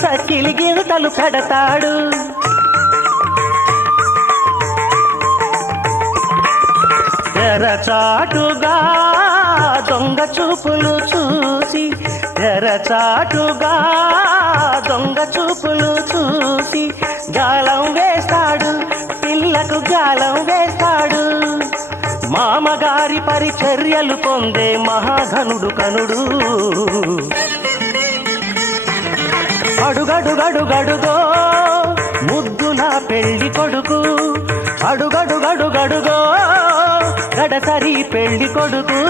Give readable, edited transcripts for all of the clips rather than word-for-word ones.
సకిలి గింతలు పెడతాడు. తెరచాటుగా దొంగ చూపులు చూసి, తెరచాటుగా దొంగ చూపులు చూసి గాలం వేస్తాడు, పిల్లకు గాలం వేస్తాడు. మామగారి పరిచర్యలు పొందే మహాఘనుడు కనుడు. అడుగడుగడుగడుగో ముద్దుల పెళ్లి కొడుకు, అడుగడుగడుగడుగో గడసరి పెళ్లి కొడుకు.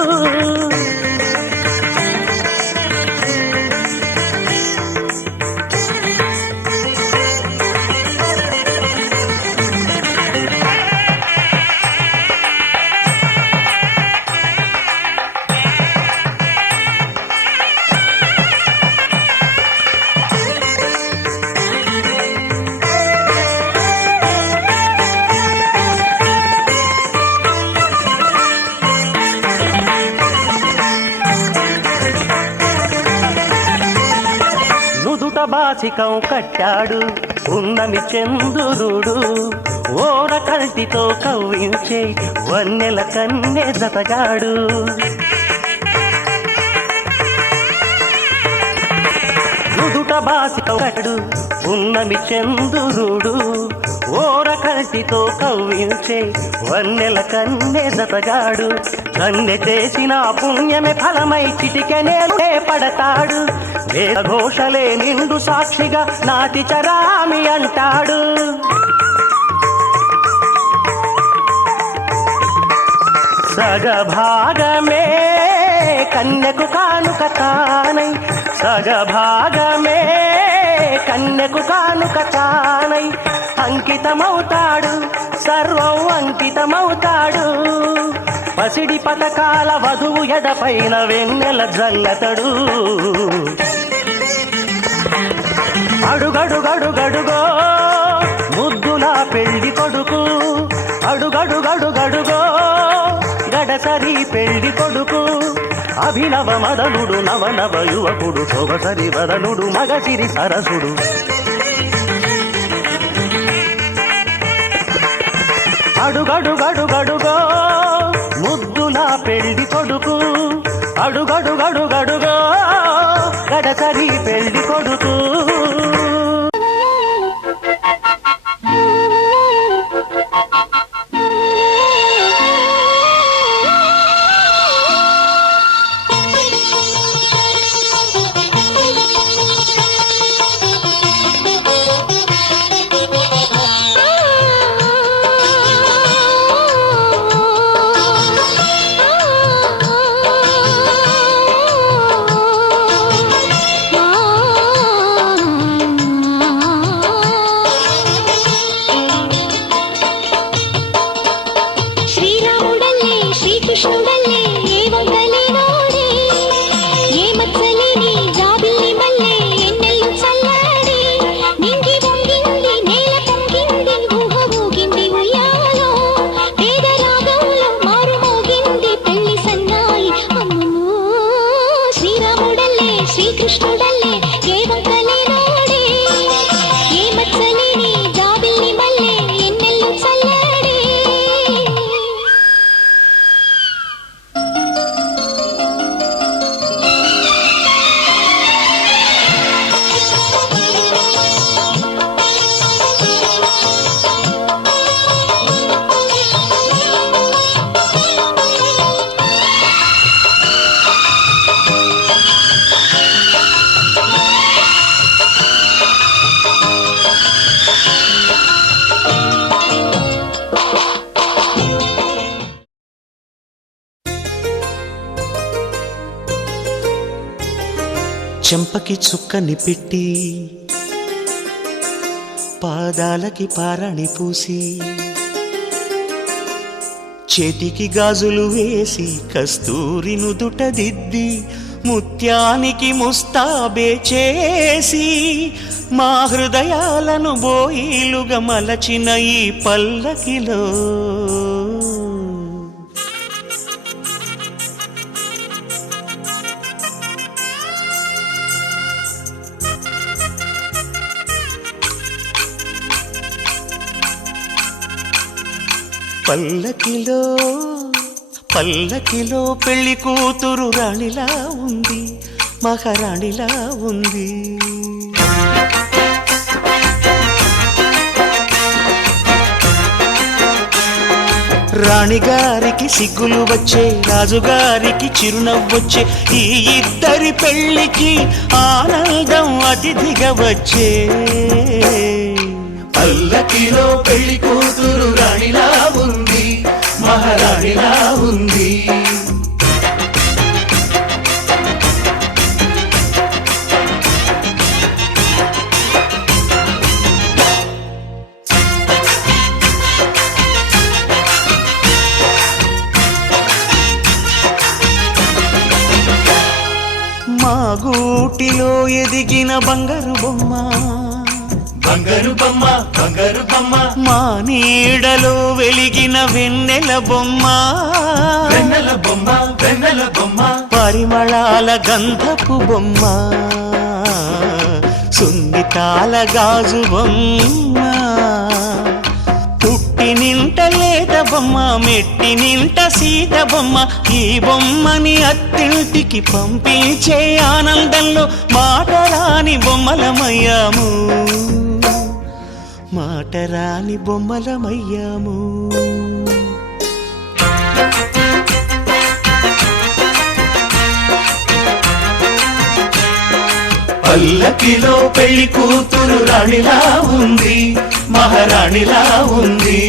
బాసికం కట్టాడు ఉన్నమి చంద్రుడు, ఓర కంటితో కవ్వించే వన్నెల కన్నె జతగాడు. నుదుట బాసికం కట్టాడు ఉన్నమి చంద్రుడు, ఓర కంటితో కవ్వించే వన్నెల కన్నె జతగాడు. కన్నె చేసిన పుణ్యమే ఫలమై చిటికెనే పడతాడు. వేదఘోషలే నిండు సాక్షిగా నాటి చరామి అంటాడు. సగభాగమే కన్యకు కానుక తానై, సగభాగమే కన్యకు కానుక తానై అంకితమవుతాడు, సర్వం అంకితమవుతాడు. పసిడి పథకాల వధువు ఎడపైన వెన్నెల జల్లతడు. అడుగడుగడుగడుగో ముద్దుల పెళ్లి కొడుకు, అడుగడుగడుగడుగో గడసరి పెళ్లి కొడుకు. అభినవ మదనుడు నవనవ యువకుడు, శోభసరి వదనుడు మగసిరి సరసుడు. అడుగడుగడుగడుగో ముద్దుల పెళ్లి కొడుకు, అడుగడుగడుగడుగో గడసరి పెళ్లి కొడుకు. చెంపకి చుక్కని పెట్టి పాదాలకి పారాణి పూసి చేతికి గాజులు వేసి కస్తూరి నుదుట దిద్ది ముత్యానికి ముస్తాబే చేసి మా హృదయాలను బోయిలుగా మలచిన ఈ పల్లకిలో పల్లకిలో పల్లకిలో పెళ్లి కూతురు రాణిలా ఉంది, మహారాణిలా ఉంది. రాణిగారికి సిగ్గులు వచ్చే, రాజుగారికి చిరునవ్వొచ్చే, ఈ ఇద్దరి పెళ్లికి ఆనందం అతిథిగా వచ్చే. పల్లకిలో పెళ్లి కూతురు రాణిలా ఉంది, మహారాణిలా ఉంది. మా గూటిలో ఎదిగిన బంగారు బొమ్మ, బంగారు బొమ్మ, బంగారు బొమ్మ. మా నీడలో వెలిగిన వెన్నెల బొమ్మ, వెన్నెల బొమ్మ, వెన్నెల బొమ్మ. పరిమళాల గంధపు బొమ్మ, సున్నితాల గాజు బొమ్మ. పుట్టి నింట లేత బొమ్మ, మెట్టి నింట సీత బొమ్మ. ఈ బొమ్మని అత్తింటికి పంపించే ఆనందంలో మాటరాని బొమ్మలమయ్యాము, మాటరాని బొమ్మలమయ్యాము. పల్లకిలో పెళ్లి కూతురు రాణిలా ఉంది, మహారాణిలా ఉంది.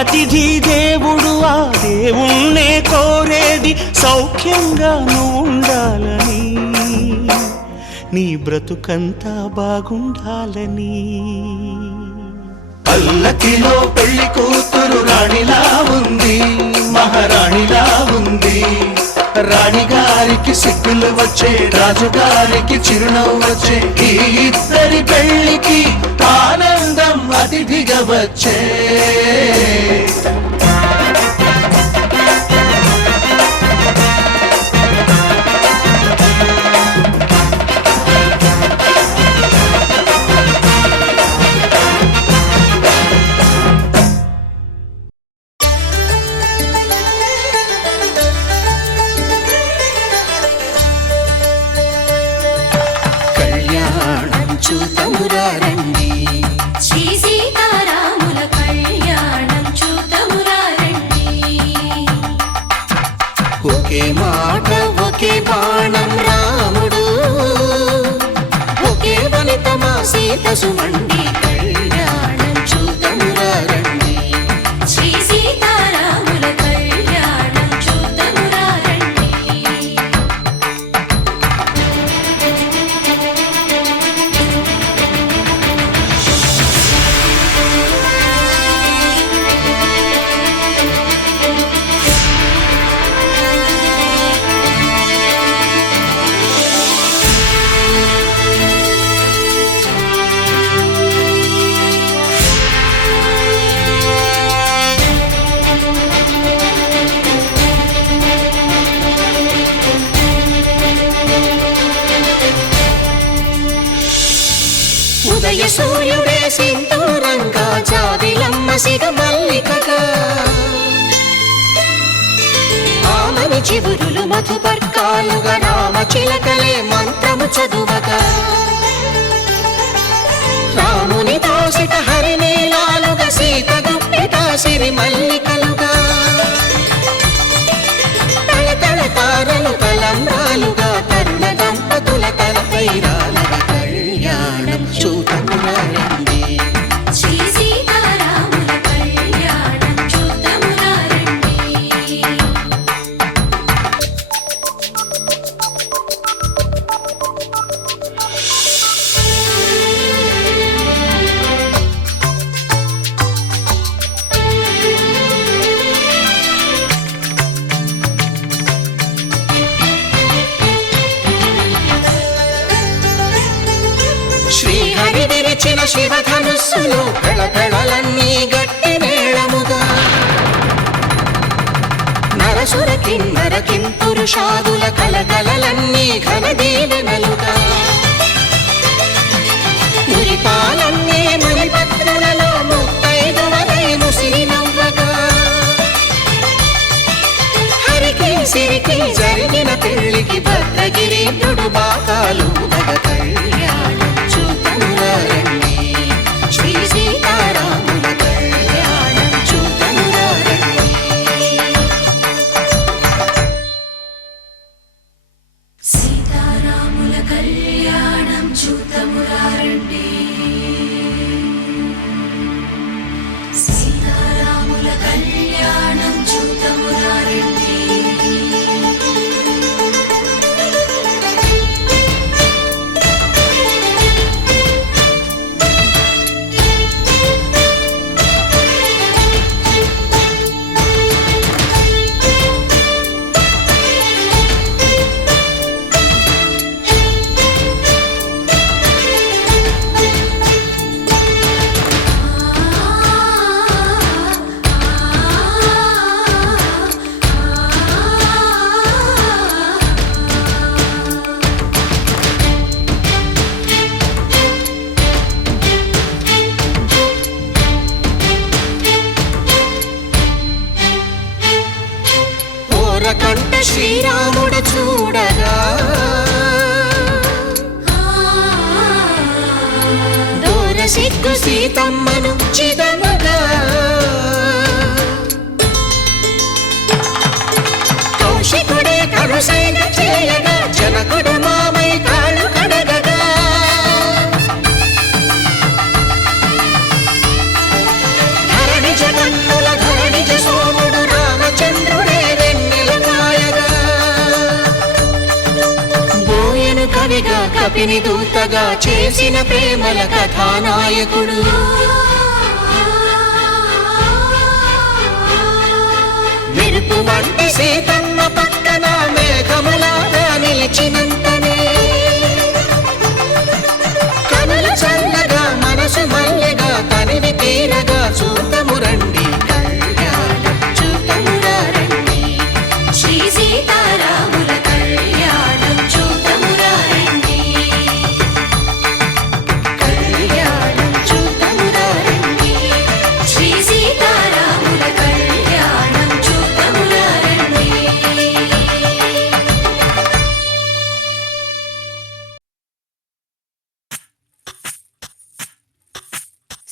అతిథి దేవుడు ఆ దేవుణ్ణే కోరేది సౌఖ్యంగా ఉండాలని, నీ బ్రతుకంతా బాగుండాలని. పల్లకిలో పెళ్లి కూతురు రాణిలా ఉంది, మహారాణిలా ఉంది. రాణిగారికి సిగ్గులు వచ్చే, రాజుగారికి చిరునవ్వు వచ్చే, ఈ ఇద్దరి పెళ్లికి ఆనందం అతిథిగా వచ్చే. చూతమురారండి, శ్రీ సీతారాముల కళ్యాణం చూతమురారండి. ఒకే మాట ఒకే బాణం రాముడు, ఒకే వనిత మా సీత సుమండి కళ్యాణం చూతమురారండి, శ్రీ సీతారాముల కళ్యాణం చూతమురారండి. ఉదయ సూర్యుడే సింధూరంగా, జాబిలమ్మ సిగ మల్లికగా, ఆమని చివురులు మధుపర్కాలుగా, రామ చిలకలే మంత్రము చదువగా, రాముని దోసిట హరినీలాలుగా, సీత గుప్పిట సిరి మల్లికలుగా, తళతళ తారలు తలంబ్రాలుగా, తరుణ దంపతుల తలపై రాలగా కళ్యాణం చూతమురారండి. విరిచిన శివధనుస్సులు పెళపెళలన్నీ గట్టి మేళముగా నరసుర కిన్నర కింపురుషాదుల కలకలలన్నీ ఘన దీవెనలుగా మురిపాలన్నీ మునిపత్రులలో ముత్తైదువలై ముసిరి నవ్వగా హరికి సిరికి జరిగిన పెళ్లికి భద్రగిరీంద్రుడు బాకాలు కళ్యాణం చూతమురారండి శ్రీ సీతారాముల కళ్యాణం చూతమురారండి సీతారాముల కళ్యాణం చూతమురారండి సీతారాముల కళ్యాణం చూతమురారండి కంట శ్రీరాముడు చూడగా దూర సిగ్గు సీతమ్మను చిదమగా కౌశికుడే కరుసైన చేయగా జనకుడు మామై కాళ్ళు కడగగా ధరణి జగన్నుల ధరణిజ సోముడు రామచంద్రుడే కవిగా కపిని దూతగా చేసిన ప్రేమల కథానాయకుడు మెరుపు వంటి సీతమ్మ పక్కన మేఘములాగా నిలిచినంతనే కనుల చల్లగా మనసు మల్లెగా తనివి తీరగా చూతమురండి కళ్యాణం చూతమురారండి శ్రీ సీతారాముల కళ్యాణం చూతమురారండి కళ్యాణం చూతమురారండి శ్రీ సీతారాముల కళ్యాణం చూతమురారండి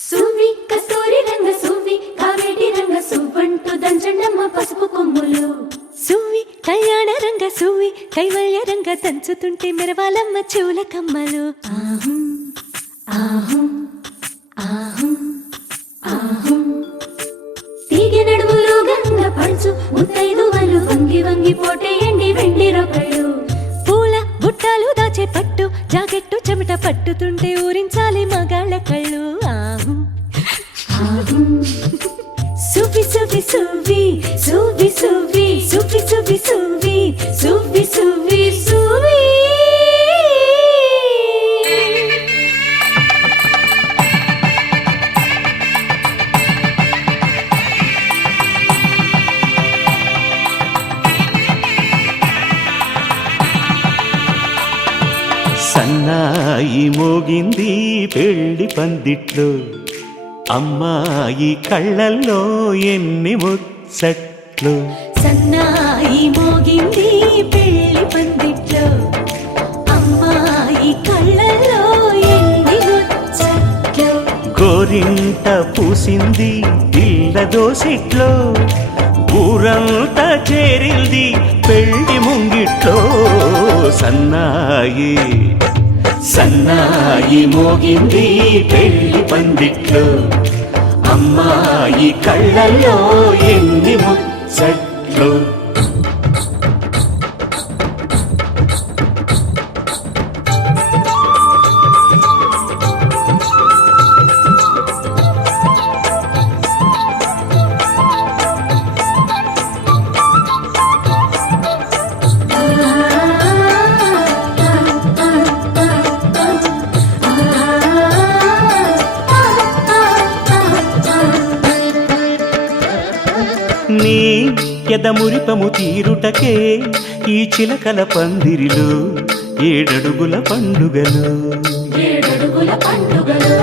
సువ్వి కస్తూరి రంగ సువ్వి కావేటి రంగ సువ్వంటూ దంచండమ్మ పసుపు కొమ్ములు సువ్వి కళ్యాణ రంగ సువ్వి కైవల్య రంగ దంచుతుంటే మెరవాలమ్మ చెవుల కమ్మలు ఆహుం ఆహుం ఆహుం ఆహుం తీగె నడుములు గంగ పడుచు ముత్తైదువలు వంగి వంగి పోటేయండి వెండి రొకళ్ళు పూల బుట్టాలు దాచే పట్టు జాకెట్టు చెమట పట్టుతుంటే ఊరించాలి మగాళ్ళ కళ్ళు ఆహుం ఆహుం సువ్వి సువ్వి సువ్వి సువ్వి సువ్వి సువ్వి సువ్వి సువ్వి సువ్వి సువ్వి సువ్వి సన్నాయి మోగింది పెళ్లి పందిట్లో అమ్మాయి కళ్ళల్లో ఎన్ని ముచ్చట్లు సన్నాయి మోగింది పెళ్లి పందిట్లో అమ్మాయి కళ్ళల్లో ఎన్ని ముచ్చట్లు గోరింట పూసింది పిల్ల దోసిట్లో ఊరంతా చేరింది పెళ్లి ముంగిట్లో సన్నాయి సన్నాయి మోగింది పెళ్లి పందిట్లో అమ్మాయి కళ్ళల్లో ఎన్ని ముచ్చట్లు ఎదమురిపము తీరుటకే ఈ చిలకల పందిరిలో ఏడడుగుల పండుగలు ఏడడుగుల పండుగలు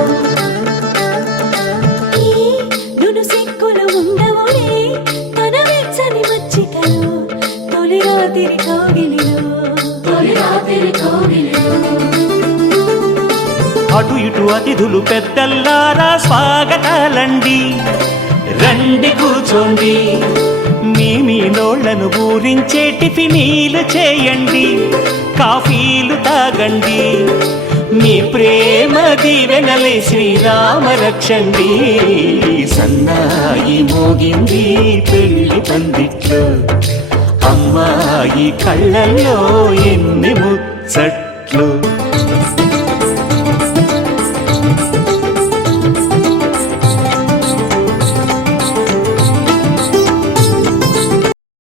ఈ నును సిక్కులు ఉండవులే తన వెచ్చని మచ్చికలు తొలి రాత్రి కౌగిలిలో తొలి రాత్రి కోగిలిలో అటు ఇటు అతిథులు పెద్దల్లారా స్వాగతాలండి రండి కూర్చోండి మీ నోళ్లను ఊరించే టిఫినీలు చేయండి కాఫీలు తాగండి మీ ప్రేమ దీవెనలే శ్రీరామ రక్షండి సన్నాయి మోగింది పెళ్లి పందిట్లో అమ్మాయి కళ్ళల్లో ఎన్ని ముచ్చట్లు